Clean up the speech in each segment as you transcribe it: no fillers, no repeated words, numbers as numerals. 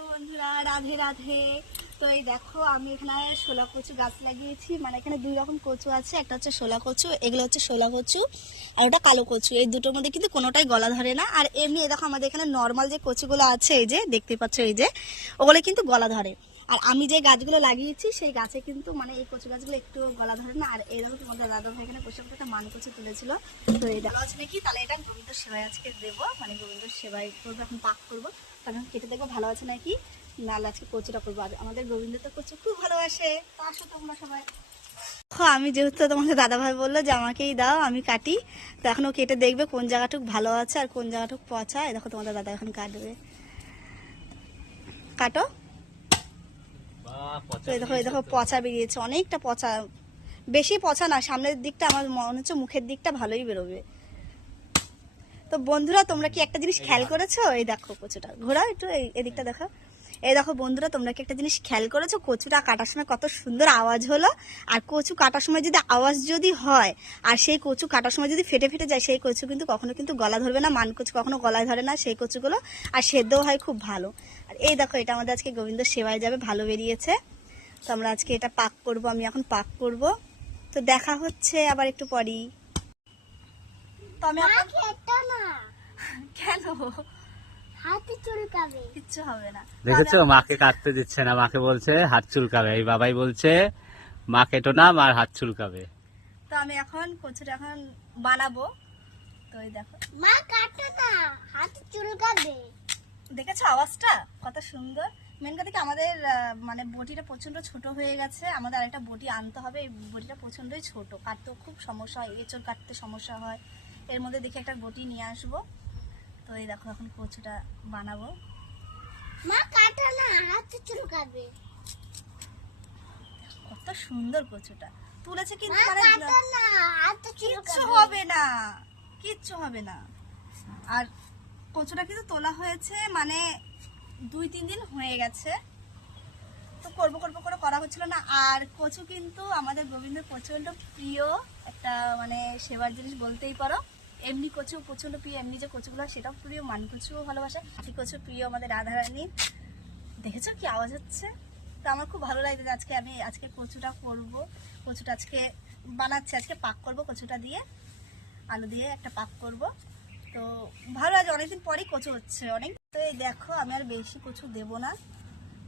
তো বন্ধুরা রাধে রাধে। তো এই দেখো আমি এখানে শোলা কচু গাছ লাগিয়েছি, মানে এখানে দুই রকম কচু আছে, একটা হচ্ছে শোলা কচু, এগুলো হচ্ছে শোলা কচু, আর ওটা কালো কচু। এই দুটোর মধ্যে কিন্তু কোনোটাই গলা ধরে না। আর এমনি দেখো আমাদের এখানে নর্মাল যে কচুগুলো আছে, এই যে দেখতে পাচ্ছ, এই যে ওগুলো কিন্তু গলা ধরে। আর আমি যে গাছগুলো লাগিয়েছি সেই গাছে কিন্তু মানে এই কচু গাছগুলো একটু গলা ধরে না। আর এই দেখো তোমাদের দাদা ভাই এখানে বসে একটা মান কচু তুলেছিল। তো এই ভালো আছে নাকি, তাহলে এটা গোবিন্দ সেবাই আজকে দেবো, মানে গোবিন্দ সেবাই করবো, এখন পাক করবো, তখন কেটে দেখবো ভালো আছে নাকি। নাহলে আজকে কচুটা করবো। আর আমাদের গোবিন্দ তো কচু খুব ভালোবাসে, তো আসো তোমরা সবাই। আমি যেহেতু তোমাদের দাদা ভাই বললো যে আমাকেই দাও, আমি কাটি, তো এখন ও কেটে দেখবে কোন জায়গাটুক ভালো আছে আর কোন জায়গাটুক পচা। এই দেখো তোমাদের দাদা এখন কাটবে, কাটো। এই দেখো পচা বেরিয়েছে, অনেকটা পচা, বেশি পচা না, সামনের দিকটা আমার মনে হচ্ছে মুখের দিকটা ভালোই বেরোবে। তো বন্ধুরা তোমরা কি একটা জিনিস খেয়াল করেছো, এই দেখো কচুটা ঘোরা একটু, এদিকটা দেখো। এই দেখো বন্ধুরা তোমরা কি একটা জিনিস খেয়াল করেছো, কচুটা কাটার সময় কত সুন্দর আওয়াজ হলো। আর কচু কাটার সময় যদি আওয়াজ যদি হয় আর সেই কচু কাটার সময় যদি ফেটে ফেটে যায়, সেই কচু কিন্তু কখনো কিন্তু গলা ধরবে না। মান কচু কখনো গলায় ধরে না সেই কচুগুলো, আর সেদ্ধও হয় খুব ভালো। আর এই দেখো এটা আমাদের আজকে গোবিন্দ সেবায় যাবে, ভালো বেরিয়েছে। তো আমরা আজকে এটা পাক করব, আমি এখন পাক করব। তো দেখা হচ্ছে আবার একটু পরই। তো আমি কেন হাতে চুলকাবে, কিচ্ছু হবে না। দেখেছো মাকে কাটতে দিচ্ছে না, মাকে বলছে হাত চুলকাবে। এই বাবাই বলছে মা কেটো না, মার হাত চুলকাবে। তো আমি এখন কচুটা এখন বানাবো। তো এই দেখো মা কাটো না, হাতে চুলকাবে। দেখেছো আওয়াজটা কত সুন্দর। মেন কথা কি আমাদের মানে বটিটা প্রচন্ড ছোট হয়ে গেছে, আমাদের আরেকটা বটি আনতে হবে। এই বটিটা প্রচন্ডই ছোট, কাটতেও খুব সমস্যা হয়, এঁচড় কাটতে সমস্যা হয়। এর মধ্যে দেখি একটা বটি নিয়ে আসবো। তো এই দেখো এখন কচুটা বানাবো। মা কাটো না, হাতে চুলকাবে। কত সুন্দর কচুটা তুলেছে, কিন্তু মা মানে কাটো না, হাতে কিচ্ছু চুলকাবে। হবে না, কিচ্ছু হবে না। আর কচুটা কিন্তু তোলা হয়েছে মানে 2-3 দিন হয়ে গেছে, তো করবো করবো করে করা হচ্ছিল না। আর কচু কিন্তু আমাদের গোবিন্দের প্রচন্ড প্রিয় একটা মানে সেবার জিনিস বলতেই পারো। এমনি কচু প্রচন্ড প্রিয়, এমনি যে কচুগুলো সেটাও প্রিয়, মান কচুও ভালোবাসে, এই কচু প্রিয় আমাদের রাধারানী। দেখেছো কি আওয়াজ হচ্ছে। তো আমার খুব ভালো লাগছে যে আজকে কচুটা করব, কচুটা আজকে বানাচ্ছি, আজকে পাক করব কচুটা দিয়ে, আলু দিয়ে একটা পাক করব। তো ভালো আছে, অনেকদিন পরেই কচু হচ্ছে অনেক। তো এই দেখো আমি আর বেশি কচু দেব না,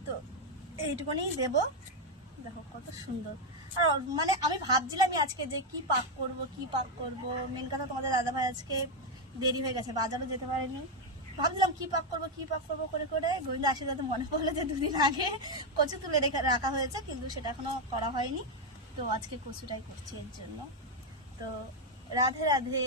তো এইটুকুনি দেব। দেখো কত সুন্দর। আর মানে আমি ভাবছিলাম আজকে যে কি পাক করব। মেন কথা তোমাদের দাদা ভাই আজকে দেরি হয়ে গেছে, বাজারও যেতে পারেনি। ভাবছিলাম কি পাক করব করে করে গোবিন্দ আশীর্বাদে মনে পড়লো যে 2 দিন আগে কচু তুলে রাখা হয়েছে, কিন্তু সেটা এখনো করা হয়নি। তো আজকে কচুটাই করছি এর জন্য। তো রাধে রাধে।